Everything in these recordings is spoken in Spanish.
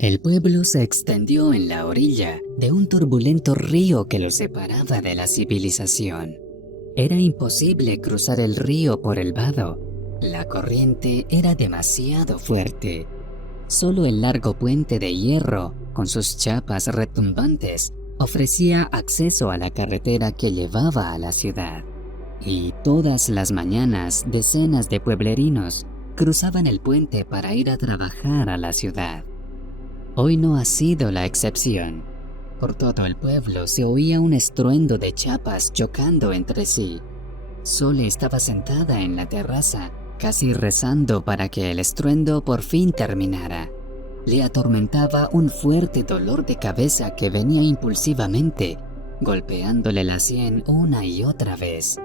El pueblo se extendió en la orilla de un turbulento río que lo separaba de la civilización. Era imposible cruzar el río por el vado. La corriente era demasiado fuerte. Solo el largo puente de hierro, con sus chapas retumbantes, ofrecía acceso a la carretera que llevaba a la ciudad. Y todas las mañanas decenas de pueblerinos cruzaban el puente para ir a trabajar a la ciudad. Hoy no ha sido la excepción. Por todo el pueblo se oía un estruendo de chapas chocando entre sí. Sole estaba sentada en la terraza, casi rezando para que el estruendo por fin terminara. Le atormentaba un fuerte dolor de cabeza que venía impulsivamente, golpeándole la sien una y otra vez.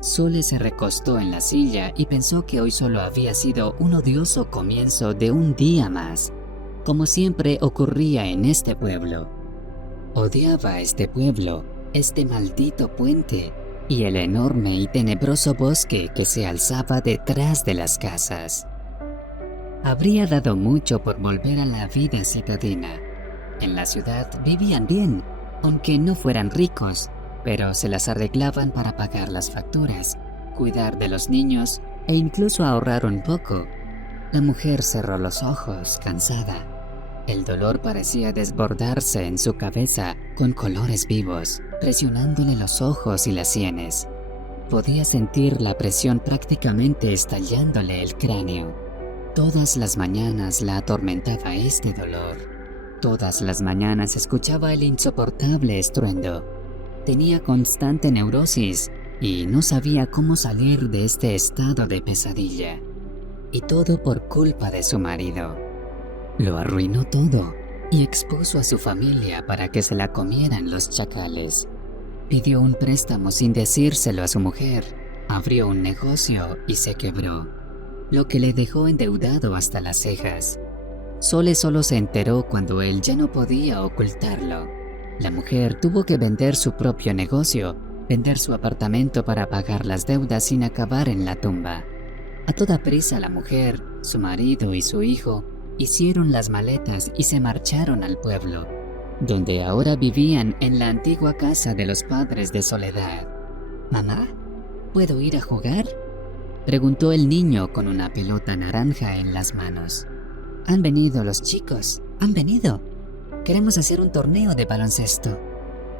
Sole se recostó en la silla y pensó que hoy solo había sido un odioso comienzo de un día más, como siempre ocurría en este pueblo. Odiaba este pueblo, este maldito puente y el enorme y tenebroso bosque que se alzaba detrás de las casas. Habría dado mucho por volver a la vida citadina. En la ciudad vivían bien, aunque no fueran ricos, pero se las arreglaban para pagar las facturas, cuidar de los niños e incluso ahorrar un poco. La mujer cerró los ojos, cansada. El dolor parecía desbordarse en su cabeza con colores vivos, presionándole los ojos y las sienes. Podía sentir la presión prácticamente estallándole el cráneo. Todas las mañanas la atormentaba este dolor. Todas las mañanas escuchaba el insoportable estruendo. Tenía constante neurosis y no sabía cómo salir de este estado de pesadilla. Y todo por culpa de su marido. Lo arruinó todo y expuso a su familia para que se la comieran los chacales. Pidió un préstamo sin decírselo a su mujer, abrió un negocio y se quebró, lo que le dejó endeudado hasta las cejas. Sole solo se enteró cuando él ya no podía ocultarlo. La mujer tuvo que vender su propio negocio, vender su apartamento para pagar las deudas sin acabar en la tumba. A toda prisa la mujer, su marido y su hijo hicieron las maletas y se marcharon al pueblo, donde ahora vivían en la antigua casa de los padres de Soledad. «¿Mamá, puedo ir a jugar?», preguntó el niño con una pelota naranja en las manos. «Han venido los chicos, han venido. Queremos hacer un torneo de baloncesto».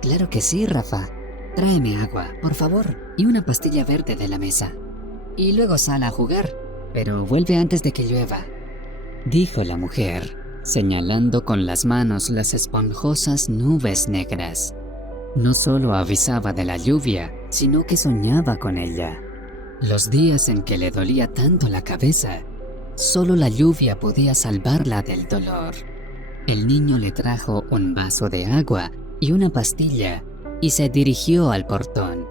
«Claro que sí, Rafa. Tráeme agua, por favor, y una pastilla verde de la mesa. Y luego sal a jugar, pero vuelve antes de que llueva», dijo la mujer, señalando con las manos las esponjosas nubes negras. No solo avisaba de la lluvia, sino que soñaba con ella. Los días en que le dolía tanto la cabeza, solo la lluvia podía salvarla del dolor. El niño le trajo un vaso de agua y una pastilla y se dirigió al portón.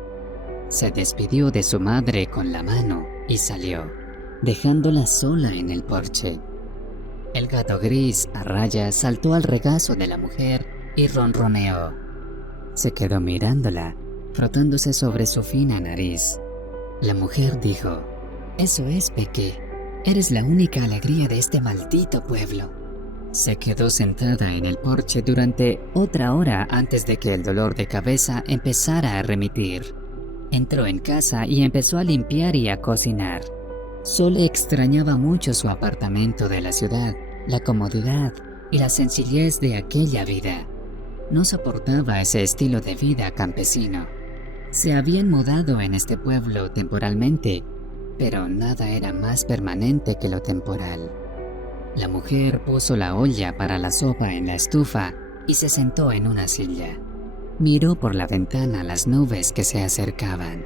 Se despidió de su madre con la mano y salió, dejándola sola en el porche. El gato gris a rayas saltó al regazo de la mujer y ronroneó. Se quedó mirándola, frotándose sobre su fina nariz. La mujer dijo: «Eso es, Peque. Eres la única alegría de este maldito pueblo». Se quedó sentada en el porche durante otra hora antes de que el dolor de cabeza empezara a remitir. Entró en casa y empezó a limpiar y a cocinar. Sole extrañaba mucho su apartamento de la ciudad, la comodidad y la sencillez de aquella vida. No soportaba ese estilo de vida campesino. Se habían mudado en este pueblo temporalmente, pero nada era más permanente que lo temporal. La mujer puso la olla para la sopa en la estufa y se sentó en una silla. Miró por la ventana las nubes que se acercaban.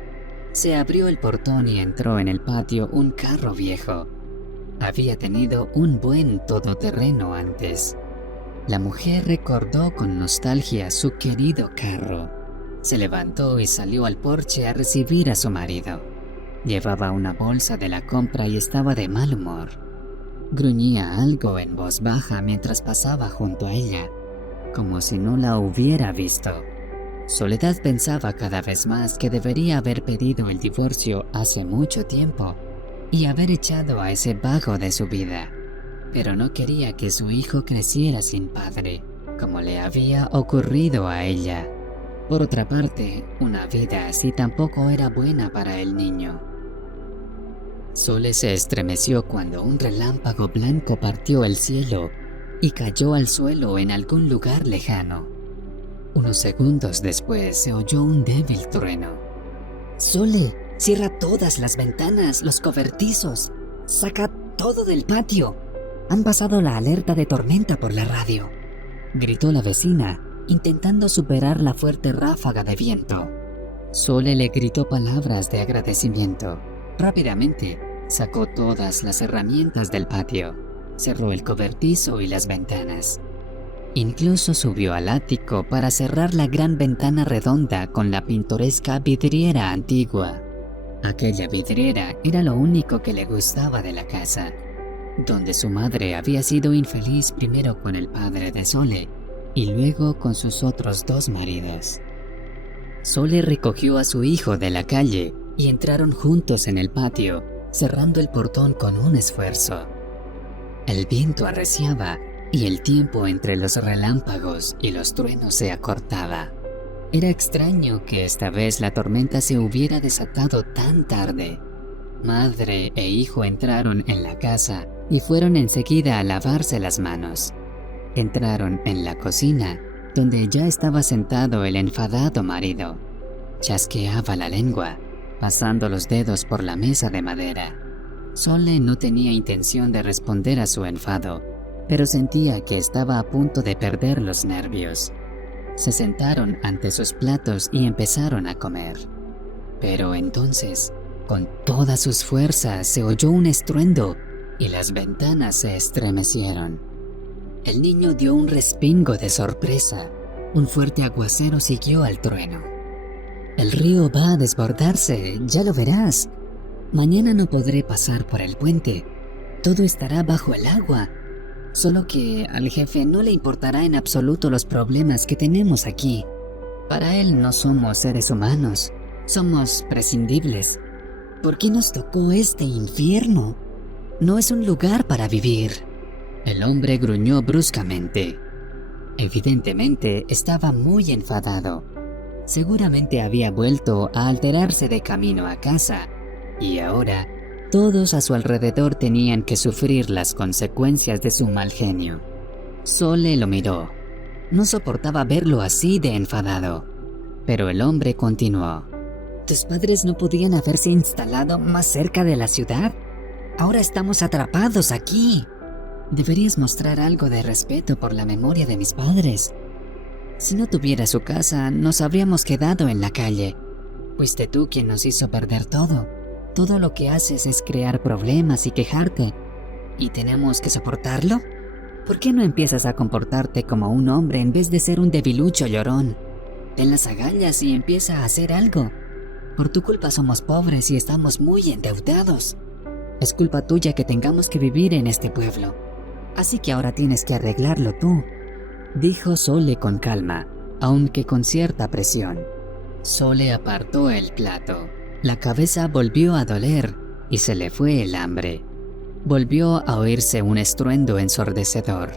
Se abrió el portón y entró en el patio un carro viejo. Había tenido un buen todoterreno antes. La mujer recordó con nostalgia su querido carro. Se levantó y salió al porche a recibir a su marido. Llevaba una bolsa de la compra y estaba de mal humor. Gruñía algo en voz baja mientras pasaba junto a ella, como si no la hubiera visto. Soledad pensaba cada vez más que debería haber pedido el divorcio hace mucho tiempo y haber echado a ese vago de su vida. pero no quería que su hijo creciera sin padre, como le había ocurrido a ella. Por otra parte, una vida así tampoco era buena para el niño. Sole se estremeció cuando un relámpago blanco partió el cielo y cayó al suelo en algún lugar lejano. Unos segundos después se oyó un débil trueno. Sole, cierra todas las ventanas, los cobertizos, saca todo del patio. Han pasado la alerta de tormenta por la radio, gritó la vecina, intentando superar la fuerte ráfaga de viento. Sole le gritó palabras de agradecimiento. Rápidamente sacó todas las herramientas del patio, cerró el cobertizo y las ventanas. Incluso subió al ático para cerrar la gran ventana redonda con la pintoresca vidriera antigua. Aquella vidriera era lo único que le gustaba de la casa, donde su madre había sido infeliz primero con el padre de Sole y luego con sus otros 2 maridos. Sole recogió a su hijo de la calle y entraron juntos en el patio, cerrando el portón con un esfuerzo. El viento arreciaba y el tiempo entre los relámpagos y los truenos se acortaba. Era extraño que esta vez la tormenta se hubiera desatado tan tarde. Madre e hijo entraron en la casa y fueron enseguida a lavarse las manos. Entraron en la cocina, donde ya estaba sentado el enfadado marido. Chasqueaba la lengua, pasando los dedos por la mesa de madera. Sole no tenía intención de responder a su enfado, pero sentía que estaba a punto de perder los nervios. Se sentaron ante sus platos y empezaron a comer. Pero entonces, con todas sus fuerzas se oyó un estruendo y las ventanas se estremecieron. El niño dio un respingo de sorpresa. Un fuerte aguacero siguió al trueno. El río va a desbordarse, ya lo verás. Mañana no podré pasar por el puente. Todo estará bajo el agua. Solo que al jefe no le importará en absoluto los problemas que tenemos aquí. Para él no somos seres humanos, somos prescindibles. ¿Por qué nos tocó este infierno? No es un lugar para vivir. El hombre gruñó bruscamente. Evidentemente estaba muy enfadado. Seguramente había vuelto a alterarse de camino a casa y ahora todos a su alrededor tenían que sufrir las consecuencias de su mal genio. Sole lo miró. No soportaba verlo así de enfadado. Pero el hombre continuó. ¿Tus padres no podían haberse instalado más cerca de la ciudad? Ahora estamos atrapados aquí. Deberías mostrar algo de respeto por la memoria de mis padres. Si no tuviera su casa, nos habríamos quedado en la calle. Fuiste tú quien nos hizo perder todo. Todo lo que haces es crear problemas y quejarte. ¿Y tenemos que soportarlo? ¿Por qué no empiezas a comportarte como un hombre en vez de ser un debilucho llorón? Ten las agallas y empieza a hacer algo. Por tu culpa somos pobres y estamos muy endeudados. Es culpa tuya que tengamos que vivir en este pueblo. Así que ahora tienes que arreglarlo tú, dijo Sole con calma, aunque con cierta presión. Sole apartó el plato. La cabeza volvió a doler y se le fue el hambre. Volvió a oírse un estruendo ensordecedor.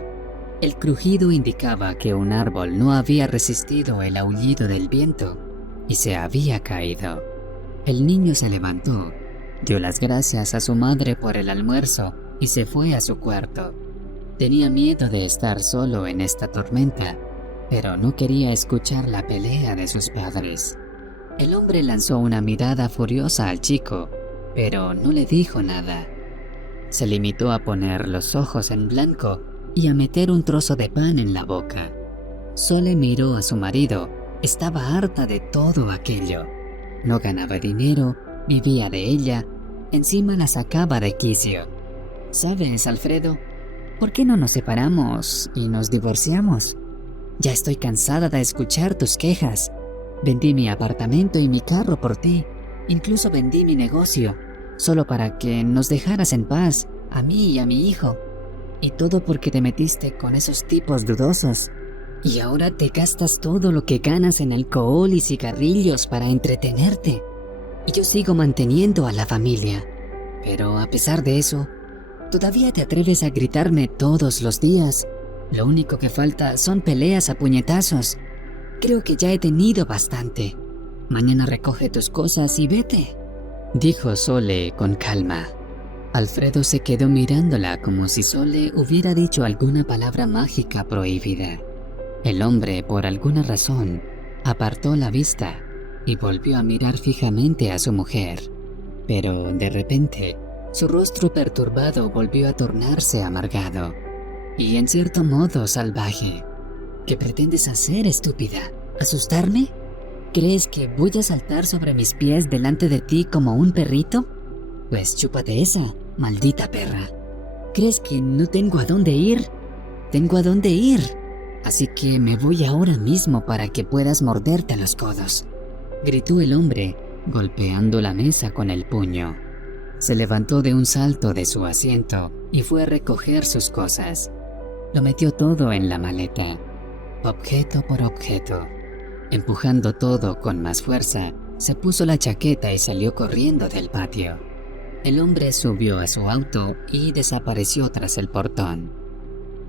El crujido indicaba que un árbol no había resistido el aullido del viento y se había caído. El niño se levantó, dio las gracias a su madre por el almuerzo y se fue a su cuarto. Tenía miedo de estar solo en esta tormenta, pero no quería escuchar la pelea de sus padres. El hombre lanzó una mirada furiosa al chico, pero no le dijo nada. Se limitó a poner los ojos en blanco y a meter un trozo de pan en la boca. Sole miró a su marido. Estaba harta de todo aquello. No ganaba dinero, vivía de ella, encima la sacaba de quicio. ¿Sabes, Alfredo? ¿Por qué no nos separamos y nos divorciamos? Ya estoy cansada de escuchar tus quejas. Vendí mi apartamento y mi carro por ti. Incluso vendí mi negocio, solo para que nos dejaras en paz, a mí y a mi hijo. Y todo porque te metiste con esos tipos dudosos. Y ahora te gastas todo lo que ganas en alcohol y cigarrillos para entretenerte. Y yo sigo manteniendo a la familia. Pero a pesar de eso, Todavía te atreves a gritarme todos los días. Lo único que falta son peleas a puñetazos. Creo que ya he tenido bastante. Mañana recoge tus cosas y vete, dijo Sole con calma. Alfredo se quedó mirándola como si Sole hubiera dicho alguna palabra mágica prohibida. El hombre, por alguna razón, apartó la vista y volvió a mirar fijamente a su mujer. Pero de repente, su rostro perturbado volvió a tornarse amargado y en cierto modo salvaje. ¿Qué pretendes hacer, estúpida? ¿Asustarme? ¿Crees que voy a saltar sobre mis pies delante de ti como un perrito? Pues chúpate esa, maldita perra. ¿Crees que no tengo a dónde ir? Tengo a dónde ir. Así que me voy ahora mismo para que puedas morderte los codos, gritó el hombre, golpeando la mesa con el puño. Se levantó de un salto de su asiento y fue a recoger sus cosas. Lo metió todo en la maleta, objeto por objeto. Empujando todo con más fuerza, se puso la chaqueta y salió corriendo del patio. El hombre subió a su auto y desapareció tras el portón.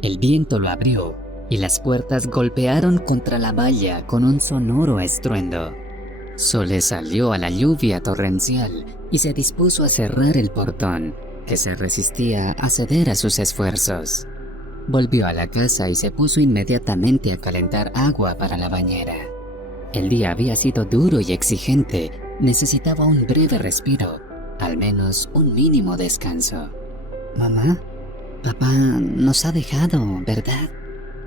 El viento lo abrió y las puertas golpearon contra la valla con un sonoro estruendo. Sole salió a la lluvia torrencial y se dispuso a cerrar el portón, que se resistía a ceder a sus esfuerzos. Volvió a la casa y se puso inmediatamente a calentar agua para la bañera. El día había sido duro y exigente, necesitaba un breve respiro, al menos un mínimo descanso. «Mamá, papá nos ha dejado, ¿verdad?»,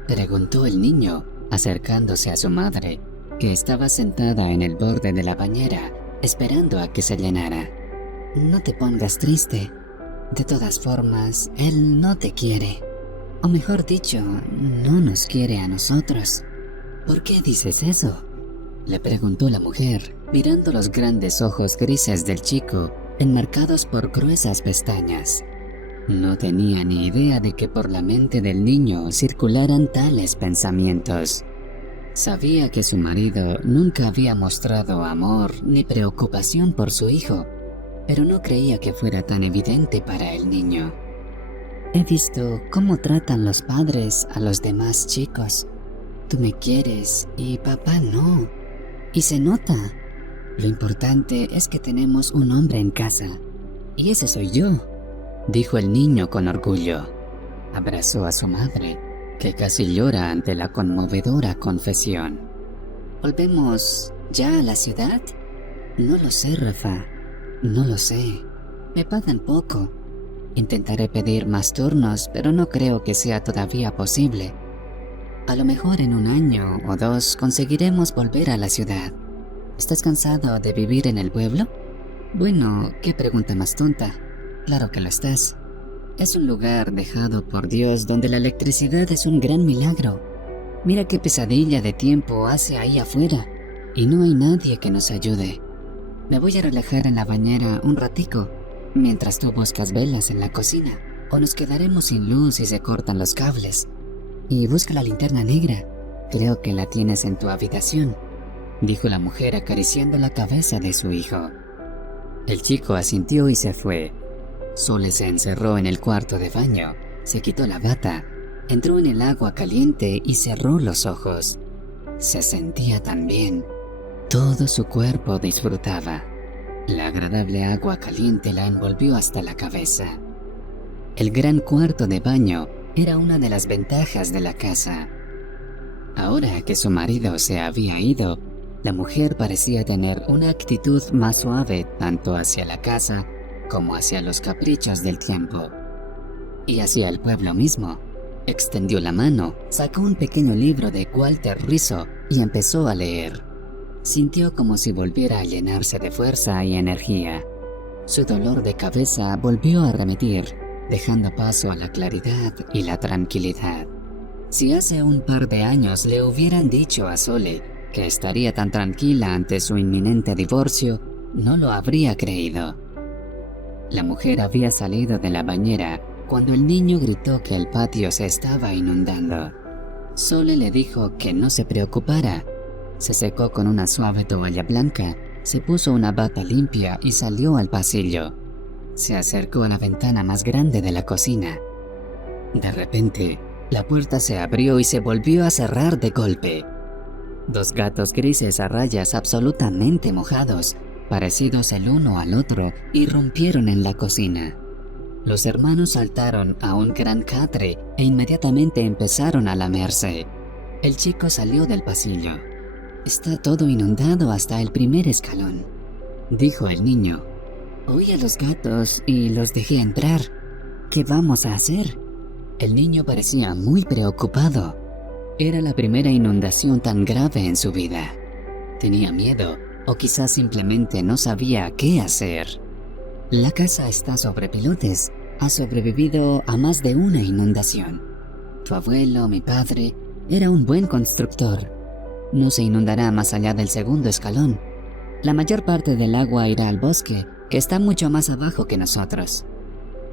preguntó el niño, acercándose a su madre, que estaba sentada en el borde de la bañera, esperando a que se llenara. «No te pongas triste. De todas formas, él no te quiere. O mejor dicho, no nos quiere a nosotros». «¿Por qué dices eso?», le preguntó la mujer, mirando los grandes ojos grises del chico, enmarcados por gruesas pestañas. No tenía ni idea de que por la mente del niño circularan tales pensamientos. Sabía que su marido nunca había mostrado amor ni preocupación por su hijo, pero no creía que fuera tan evidente para el niño. «He visto cómo tratan los padres a los demás chicos. Tú me quieres y papá no. Y se nota. Lo importante es que tenemos un hombre en casa. Y ese soy yo», dijo el niño con orgullo. Abrazó a su madre, que casi llora ante la conmovedora confesión. «¿Volvemos ya a la ciudad?». «No lo sé, Rafa. No lo sé. Me pagan poco. Intentaré pedir más turnos, pero no creo que sea todavía posible. A lo mejor en un año o 2 conseguiremos volver a la ciudad. ¿Estás cansado de vivir en el pueblo?». «Bueno, qué pregunta más tonta. Claro que lo estás. Es un lugar dejado por Dios donde la electricidad es un gran milagro. Mira qué pesadilla de tiempo hace ahí afuera y no hay nadie que nos ayude. Me voy a relajar en la bañera un ratico mientras tú buscas velas en la cocina, o nos quedaremos sin luz si se cortan los cables. Y busca la linterna negra. Creo que la tienes en tu habitación», dijo la mujer acariciando la cabeza de su hijo. El chico asintió y se fue. Sole se encerró en el cuarto de baño, se quitó la bata, entró en el agua caliente y cerró los ojos. Se sentía tan bien. Todo su cuerpo disfrutaba. La agradable agua caliente la envolvió hasta la cabeza. El gran cuarto de baño era una de las ventajas de la casa. Ahora que su marido se había ido, la mujer parecía tener una actitud más suave tanto hacia la casa como hacia los caprichos del tiempo. Y hacia el pueblo mismo. Extendió la mano, sacó un pequeño libro de Walter Rizzo y empezó a leer. Sintió como si volviera a llenarse de fuerza y energía. Su dolor de cabeza volvió a remitir, dejando paso a la claridad y la tranquilidad. Si hace un par de años le hubieran dicho a Sole que estaría tan tranquila ante su inminente divorcio, no lo habría creído. La mujer había salido de la bañera cuando el niño gritó que el patio se estaba inundando. Sole le dijo que no se preocupara. Se secó con una suave toalla blanca, se puso una bata limpia y salió al pasillo. Se acercó a la ventana más grande de la cocina. De repente, la puerta se abrió y se volvió a cerrar de golpe. Dos gatos grises a rayas absolutamente mojados, parecidos el uno al otro, irrumpieron en la cocina. Los hermanos saltaron a un gran catre e inmediatamente empezaron a lamerse. El chico salió del pasillo. «Está todo inundado hasta el primer escalón», dijo el niño. «Oí a los gatos y los dejé entrar. ¿Qué vamos a hacer?». El niño parecía muy preocupado. Era la primera inundación tan grave en su vida. Tenía miedo, o quizás simplemente no sabía qué hacer. «La casa está sobre pilotes. Ha sobrevivido a más de una inundación. Tu abuelo, mi padre, era un buen constructor. No se inundará más allá del segundo escalón. La mayor parte del agua irá al bosque, que está mucho más abajo que nosotros.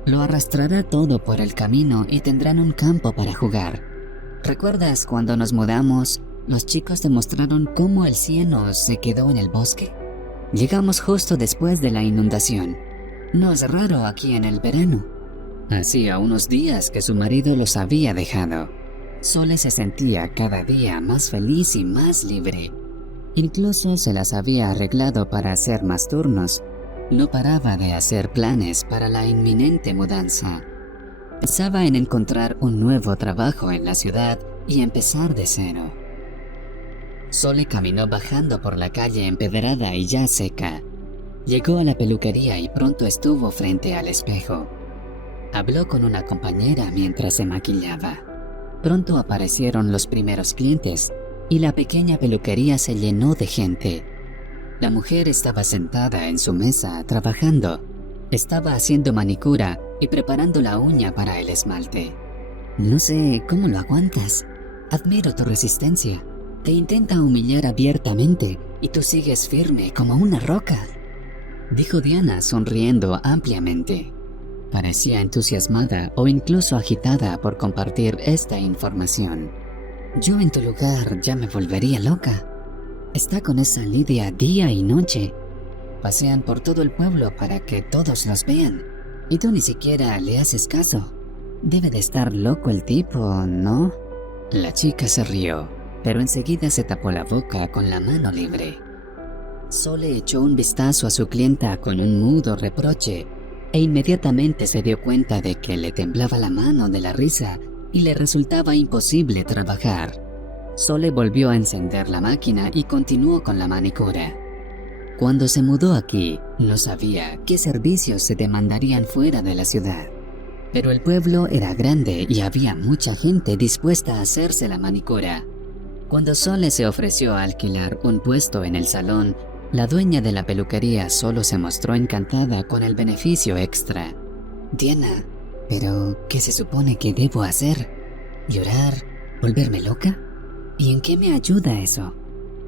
Lo arrastrará todo por el camino y tendrán un campo para jugar. ¿Recuerdas cuando nos mudamos? Los chicos demostraron cómo el cieno se quedó en el bosque. Llegamos justo después de la inundación. No es raro aquí en el verano. Hacía unos días que su marido los había dejado. Sole se sentía cada día más feliz y más libre. Incluso se las había arreglado para hacer más turnos. No paraba de hacer planes para la inminente mudanza. Pensaba en encontrar un nuevo trabajo en la ciudad y empezar de cero. Sole caminó bajando por la calle empedrada y ya seca. Llegó a la peluquería y pronto estuvo frente al espejo. Habló con una compañera mientras se maquillaba. Pronto aparecieron los primeros clientes y la pequeña peluquería se llenó de gente. La mujer estaba sentada en su mesa trabajando. Estaba haciendo manicura y preparando la uña para el esmalte. «No sé cómo lo aguantas. Admiro tu resistencia. Te intenta humillar abiertamente y tú sigues firme como una roca», dijo Diana sonriendo ampliamente. Parecía entusiasmada o incluso agitada por compartir esta información. «Yo en tu lugar ya me volvería loca. Está con esa Lidia día y noche. Pasean por todo el pueblo para que todos los vean. Y tú ni siquiera le haces caso. Debe de estar loco el tipo, ¿no?». La chica se rió, pero enseguida se tapó la boca con la mano libre. Sole echó un vistazo a su clienta con un mudo reproche e inmediatamente se dio cuenta de que le temblaba la mano de la risa y le resultaba imposible trabajar. Sole volvió a encender la máquina y continuó con la manicura. Cuando se mudó aquí, no sabía qué servicios se demandarían fuera de la ciudad. Pero el pueblo era grande y había mucha gente dispuesta a hacerse la manicura. Cuando Sole se ofreció a alquilar un puesto en el salón, la dueña de la peluquería solo se mostró encantada con el beneficio extra. «Diana, ¿pero qué se supone que debo hacer? ¿Llorar? ¿Volverme loca? ¿Y en qué me ayuda eso?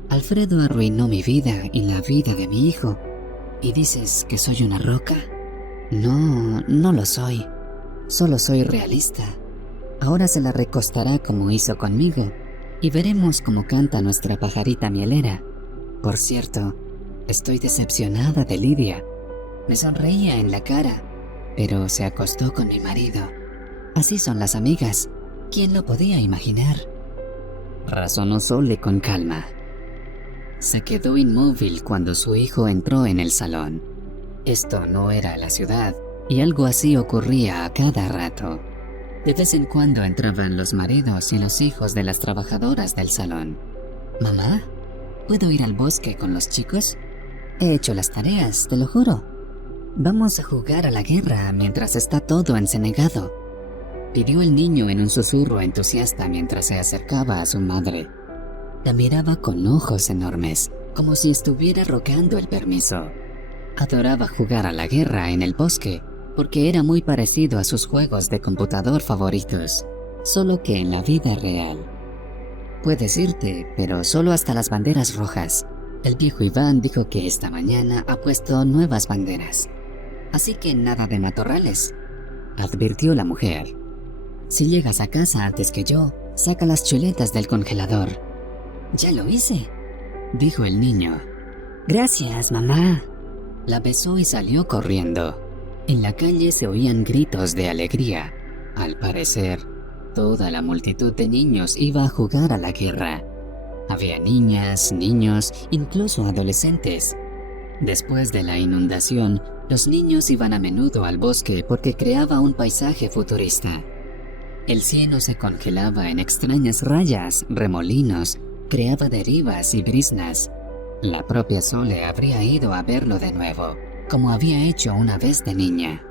Alfredo arruinó mi vida y la vida de mi hijo. ¿Y dices que soy una roca? No, no lo soy. Solo soy realista. Ahora se la recostará como hizo conmigo y veremos cómo canta nuestra pajarita mielera. Por cierto, estoy decepcionada de Lidia. Me sonreía en la cara, pero se acostó con mi marido. Así son las amigas. ¿Quién lo podía imaginar?», razonó Sole con calma. Se quedó inmóvil cuando su hijo entró en el salón. Esto no era la ciudad, y algo así ocurría a cada rato. De vez en cuando entraban los maridos y los hijos de las trabajadoras del salón. «Mamá, ¿puedo ir al bosque con los chicos? He hecho las tareas, te lo juro. Vamos a jugar a la guerra mientras está todo encenegado», pidió el niño en un susurro entusiasta mientras se acercaba a su madre. La miraba con ojos enormes, como si estuviera rogando el permiso. Adoraba jugar a la guerra en el bosque, porque era muy parecido a sus juegos de computador favoritos, solo que en la vida real. «Puedes irte, pero solo hasta las banderas rojas. El viejo Iván dijo que esta mañana ha puesto nuevas banderas. Así que nada de matorrales», advirtió la mujer. «Si llegas a casa antes que yo, saca las chuletas del congelador». «Ya lo hice», dijo el niño. «Gracias, mamá». La besó y salió corriendo. En la calle se oían gritos de alegría. Al parecer, toda la multitud de niños iba a jugar a la guerra. Había niñas, niños, incluso adolescentes. Después de la inundación, los niños iban a menudo al bosque porque creaba un paisaje futurista. El cielo se congelaba en extrañas rayas, remolinos, creaba derivas y brisnas. La propia Sole habría ido a verlo de nuevo, como había hecho una vez de niña.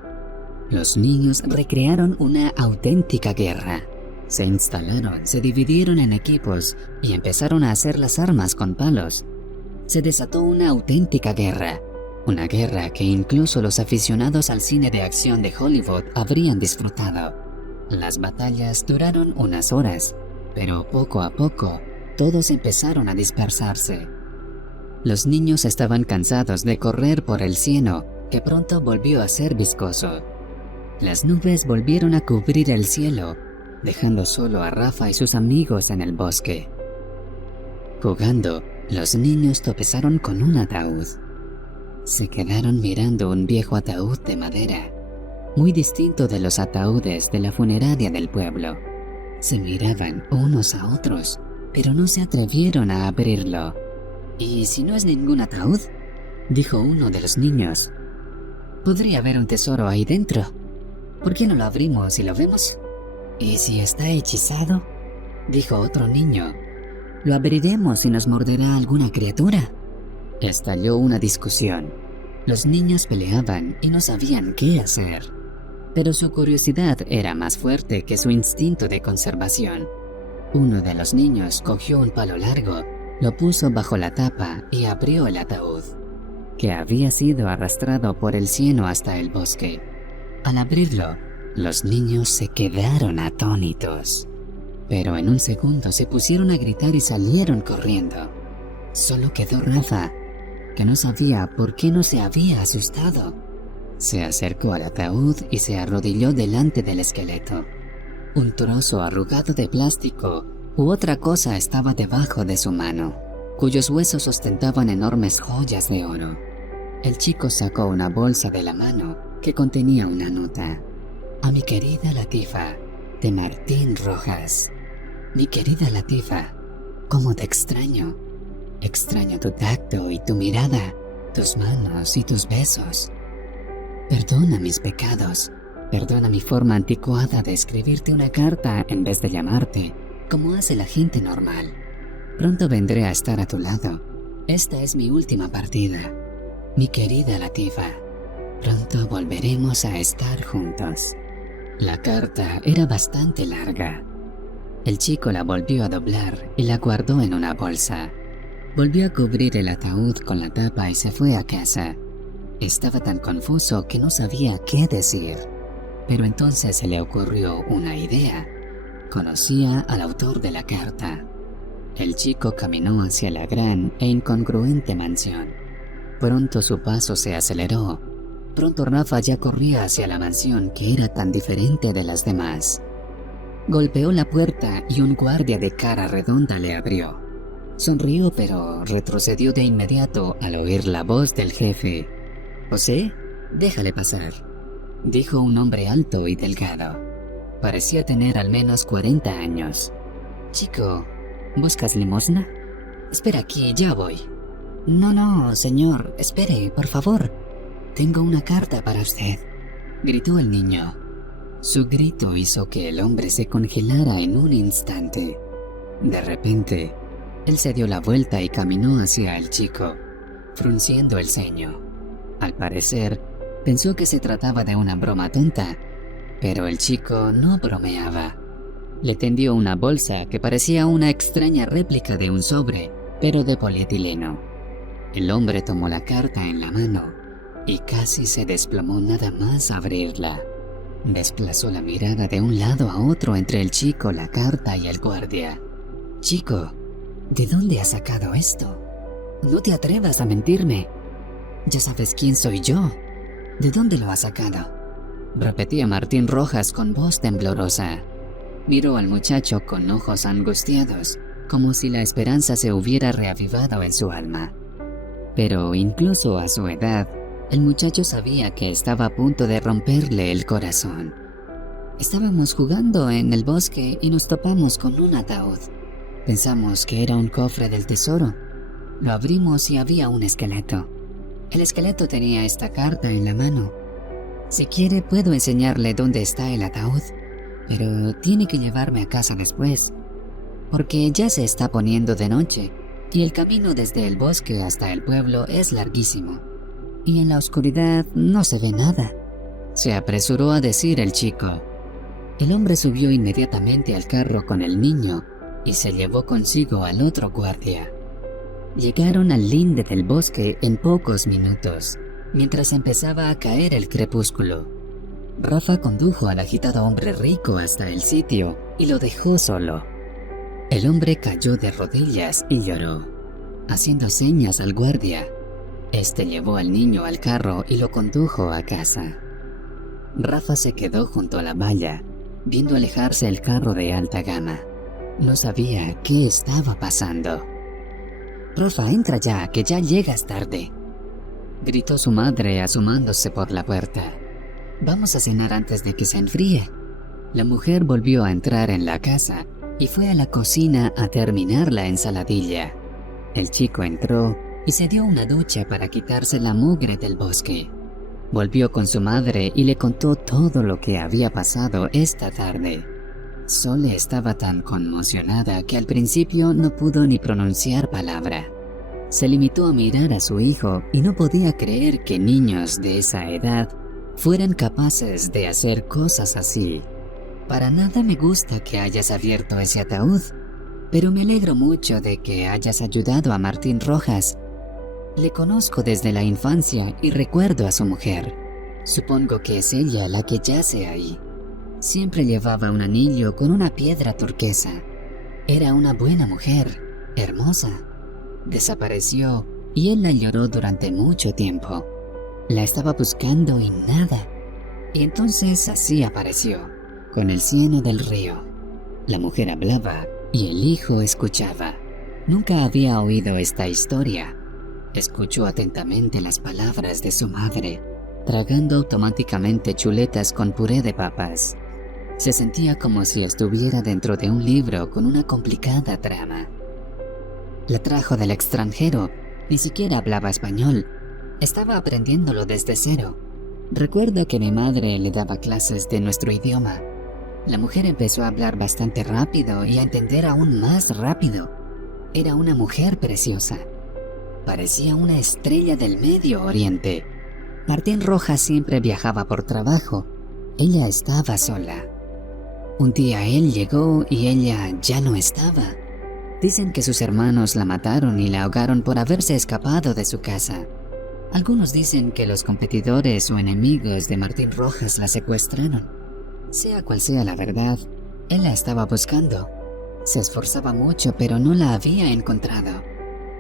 Los niños recrearon una auténtica guerra. Se instalaron, se dividieron en equipos y empezaron a hacer las armas con palos. Se desató una auténtica guerra. Una guerra que incluso los aficionados al cine de acción de Hollywood habrían disfrutado. Las batallas duraron unas horas, pero poco a poco todos empezaron a dispersarse. Los niños estaban cansados de correr por el cielo, que pronto volvió a ser viscoso. Las nubes volvieron a cubrir el cielo, dejando solo a Rafa y sus amigos en el bosque. Jugando, los niños tropezaron con un ataúd. Se quedaron mirando un viejo ataúd de madera, muy distinto de los ataúdes de la funeraria del pueblo. Se miraban unos a otros, pero no se atrevieron a abrirlo. «¿Y si no es ningún ataúd?», dijo uno de los niños. «Podría haber un tesoro ahí dentro. ¿Por qué no lo abrimos y lo vemos?». «¿Y si está hechizado?», dijo otro niño. «Lo abriremos y nos morderá alguna criatura». Estalló una discusión. Los niños peleaban y no sabían qué hacer. Pero su curiosidad era más fuerte que su instinto de conservación. Uno de los niños cogió un palo largo, lo puso bajo la tapa y abrió el ataúd, que había sido arrastrado por el cielo hasta el bosque. Al abrirlo, los niños se quedaron atónitos. Pero en un segundo se pusieron a gritar y salieron corriendo. Solo quedó Rafa, que no sabía por qué no se había asustado. Se acercó al ataúd y se arrodilló delante del esqueleto. Un trozo arrugado de plástico u otra cosa estaba debajo de su mano, cuyos huesos ostentaban enormes joyas de oro. El chico sacó una bolsa de la mano que contenía una nota. «A mi querida Latifa, de Martín Rojas. Mi querida Latifa, cómo te extraño. Extraño tu tacto y tu mirada, tus manos y tus besos. Perdona mis pecados, perdona mi forma anticuada de escribirte una carta en vez de llamarte, como hace la gente normal. Pronto vendré a estar a tu lado. Esta es mi última partida. Mi querida Latifa, pronto volveremos a estar juntos». La carta era bastante larga. El chico la volvió a doblar y la guardó en una bolsa. Volvió a cubrir el ataúd con la tapa y se fue a casa. Estaba tan confuso que no sabía qué decir. Pero entonces se le ocurrió una idea. Conocía al autor de la carta. El chico caminó hacia la gran e incongruente mansión. Pronto su paso se aceleró. Pronto Rafa ya corría hacia la mansión que era tan diferente de las demás. Golpeó la puerta y un guardia de cara redonda le abrió. Sonrió, pero retrocedió de inmediato al oír la voz del jefe. «José, déjale pasar», dijo un hombre alto y delgado. Parecía tener al menos 40 años. «Chico, ¿buscas limosna? Espera aquí, ya voy». No, señor, espere, por favor. Tengo una carta para usted», gritó el niño. Su grito hizo que el hombre se congelara en un instante. De repente, él se dio la vuelta y caminó hacia el chico, frunciendo el ceño. Al parecer, pensó que se trataba de una broma tonta, pero el chico no bromeaba. Le tendió una bolsa que parecía una extraña réplica de un sobre, pero de polietileno. El hombre tomó la carta en la mano y casi se desplomó nada más abrirla. Desplazó la mirada de un lado a otro entre el chico, la carta y el guardia. «Chico, ¿de dónde has sacado esto? No te atrevas a mentirme. Ya sabes quién soy yo. ¿De dónde lo has sacado?», repetía Martín Rojas con voz temblorosa. Miró al muchacho con ojos angustiados, como si la esperanza se hubiera reavivado en su alma. Pero incluso a su edad, El muchacho sabía que estaba a punto de romperle el corazón. Estábamos jugando en el bosque y nos topamos con un ataúd. Pensamos que era un cofre del tesoro. Lo abrimos y había un esqueleto. El esqueleto tenía esta carta en la mano. Si quiere, puedo enseñarle dónde está el ataúd, pero tiene que llevarme a casa después, porque ya se está poniendo de noche y el camino desde el bosque hasta el pueblo es larguísimo, y en la oscuridad no se ve nada, se apresuró a decir el chico. El hombre subió inmediatamente al carro con el niño y se llevó consigo al otro guardia. Llegaron al linde del bosque en pocos minutos, mientras empezaba a caer el crepúsculo. Rafa condujo al agitado hombre rico hasta el sitio y lo dejó solo. El hombre cayó de rodillas y lloró, haciendo señas al guardia. Este llevó al niño al carro y lo condujo a casa. Rafa se quedó junto a la valla, viendo alejarse el carro de alta gama. No sabía qué estaba pasando. «Rafa, entra ya, que ya llegas tarde», gritó su madre asomándose por la puerta. «Vamos a cenar antes de que se enfríe». La mujer volvió a entrar en la casa y fue a la cocina a terminar la ensaladilla. El chico entró y se dio una ducha para quitarse la mugre del bosque. Volvió con su madre y le contó todo lo que había pasado esta tarde. Sole estaba tan conmocionada que al principio no pudo ni pronunciar palabra. Se limitó a mirar a su hijo y no podía creer que niños de esa edad fueran capaces de hacer cosas así. «Para nada me gusta que hayas abierto ese ataúd, pero me alegro mucho de que hayas ayudado a Martín Rojas. Le conozco desde la infancia y recuerdo a su mujer. Supongo que es ella la que yace ahí. Siempre llevaba un anillo con una piedra turquesa. Era una buena mujer, hermosa. Desapareció y él la lloró durante mucho tiempo. La estaba buscando y nada. Y entonces así apareció, con el cieno del río. La mujer hablaba y el hijo escuchaba. Nunca había oído esta historia. Escuchó atentamente las palabras de su madre, tragando automáticamente chuletas con puré de papas. Se sentía como si estuviera dentro de un libro con una complicada trama. La trajo del extranjero, ni siquiera hablaba español. Estaba aprendiéndolo desde cero. Recuerdo que mi madre le daba clases de nuestro idioma. La mujer empezó a hablar bastante rápido y a entender aún más rápido. Era una mujer preciosa. Parecía una estrella del Medio Oriente. Martín Rojas siempre viajaba por trabajo. Ella estaba sola. Un día él llegó y ella ya no estaba. Dicen que sus hermanos la mataron y la ahogaron por haberse escapado de su casa. Algunos dicen que los competidores o enemigos de Martín Rojas la secuestraron. Sea cual sea la verdad, él la estaba buscando. Se esforzaba mucho, pero no la había encontrado.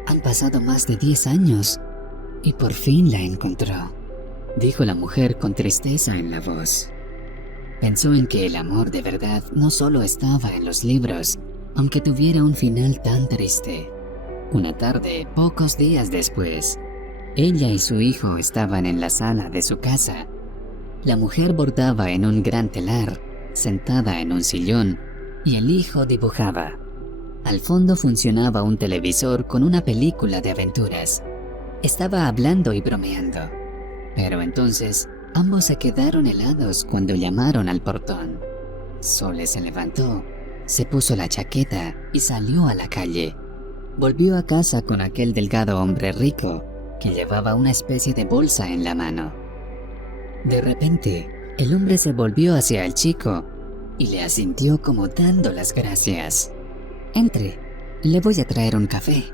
Han pasado más de 10 años y por fin la encontró, dijo la mujer con tristeza en la voz. Pensó en que el amor de verdad no solo estaba en los libros, aunque tuviera un final tan triste. Una tarde, pocos días después, ella y su hijo estaban en la sala de su casa. La mujer bordaba en un gran telar, sentada en un sillón, y el hijo dibujaba. Al fondo funcionaba un televisor con una película de aventuras. Estaba hablando y bromeando. Pero entonces, ambos se quedaron helados cuando llamaron al portón. Sole se levantó, se puso la chaqueta y salió a la calle. Volvió a casa con aquel delgado hombre rico que llevaba una especie de bolsa en la mano. De repente, el hombre se volvió hacia el chico y le asintió como dando las gracias. «Entre, le voy a traer un café»,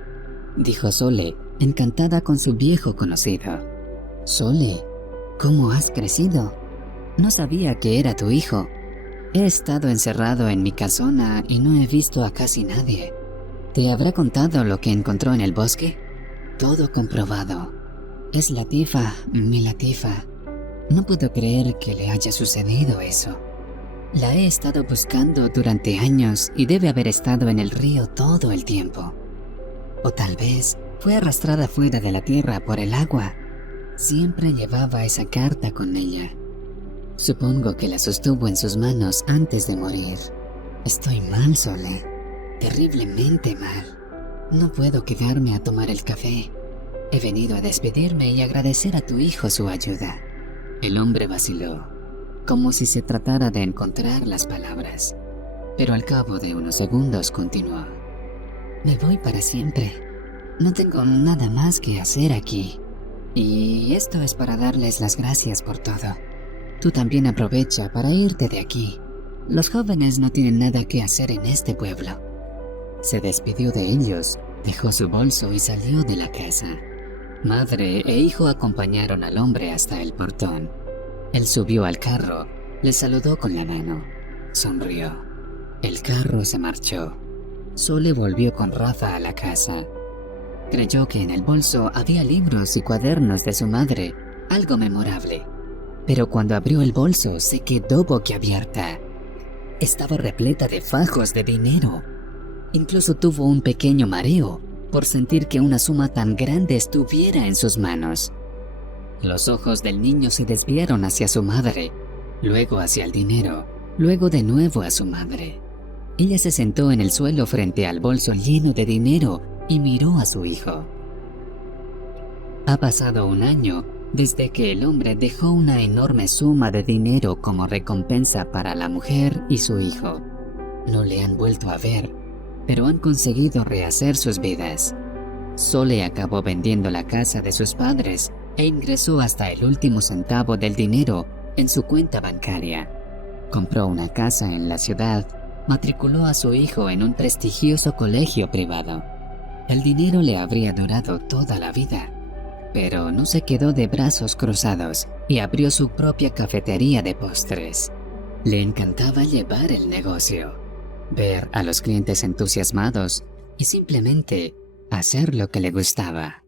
dijo Sole, encantada con su viejo conocido. «Sole, ¿cómo has crecido? No sabía que era tu hijo. He estado encerrado en mi casona y no he visto a casi nadie. ¿Te habrá contado lo que encontró en el bosque? Todo comprobado. Es Latifa, mi Latifa. No puedo creer que le haya sucedido eso. La he estado buscando durante años y debe haber estado en el río todo el tiempo. O tal vez fue arrastrada fuera de la tierra por el agua. Siempre llevaba esa carta con ella. Supongo que la sostuvo en sus manos antes de morir. Estoy mal, Sole. Terriblemente mal. No puedo quedarme a tomar el café. He venido a despedirme y agradecer a tu hijo su ayuda. El hombre vaciló, como si se tratara de encontrar las palabras. Pero al cabo de unos segundos continuó. Me voy para siempre. No tengo nada más que hacer aquí. Y esto es para darles las gracias por todo. Tú también aprovecha para irte de aquí. Los jóvenes no tienen nada que hacer en este pueblo. Se despidió de ellos, dejó su bolso y salió de la casa. Madre e hijo acompañaron al hombre hasta el portón. Él subió al carro, le saludó con la mano, sonrió. El carro se marchó. Sole volvió con Rafa a la casa. Creyó que en el bolso había libros y cuadernos de su madre, algo memorable. Pero cuando abrió el bolso se quedó boquiabierta. Estaba repleta de fajos de dinero. Incluso tuvo un pequeño mareo por sentir que una suma tan grande estuviera en sus manos. Los ojos del niño se desviaron hacia su madre, luego hacia el dinero, luego de nuevo a su madre. Ella se sentó en el suelo frente al bolso lleno de dinero y miró a su hijo. Ha pasado un año desde que el hombre dejó una enorme suma de dinero como recompensa para la mujer y su hijo. No le han vuelto a ver, pero han conseguido rehacer sus vidas. Sole acabó vendiendo la casa de sus padres e ingresó hasta el último centavo del dinero en su cuenta bancaria. Compró una casa en la ciudad, matriculó a su hijo en un prestigioso colegio privado. El dinero le habría durado toda la vida, pero no se quedó de brazos cruzados y abrió su propia cafetería de postres. Le encantaba llevar el negocio, ver a los clientes entusiasmados y simplemente hacer lo que le gustaba.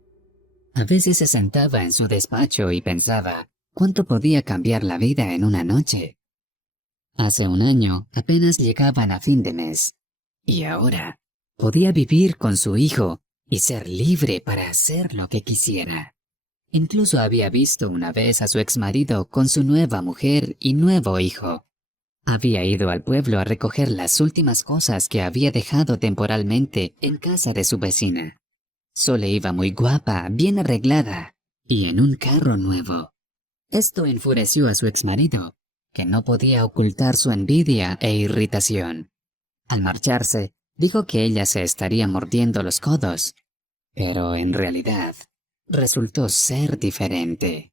A veces se sentaba en su despacho y pensaba cuánto podía cambiar la vida en una noche. Hace un año apenas llegaban a fin de mes, y ahora podía vivir con su hijo y ser libre para hacer lo que quisiera. Incluso había visto una vez a su exmarido con su nueva mujer y nuevo hijo. Había ido al pueblo a recoger las últimas cosas que había dejado temporalmente en casa de su vecina. Sole iba muy guapa, bien arreglada y en un carro nuevo. Esto enfureció a su exmarido, que no podía ocultar su envidia e irritación. Al marcharse, dijo que ella se estaría mordiendo los codos, pero en realidad resultó ser diferente.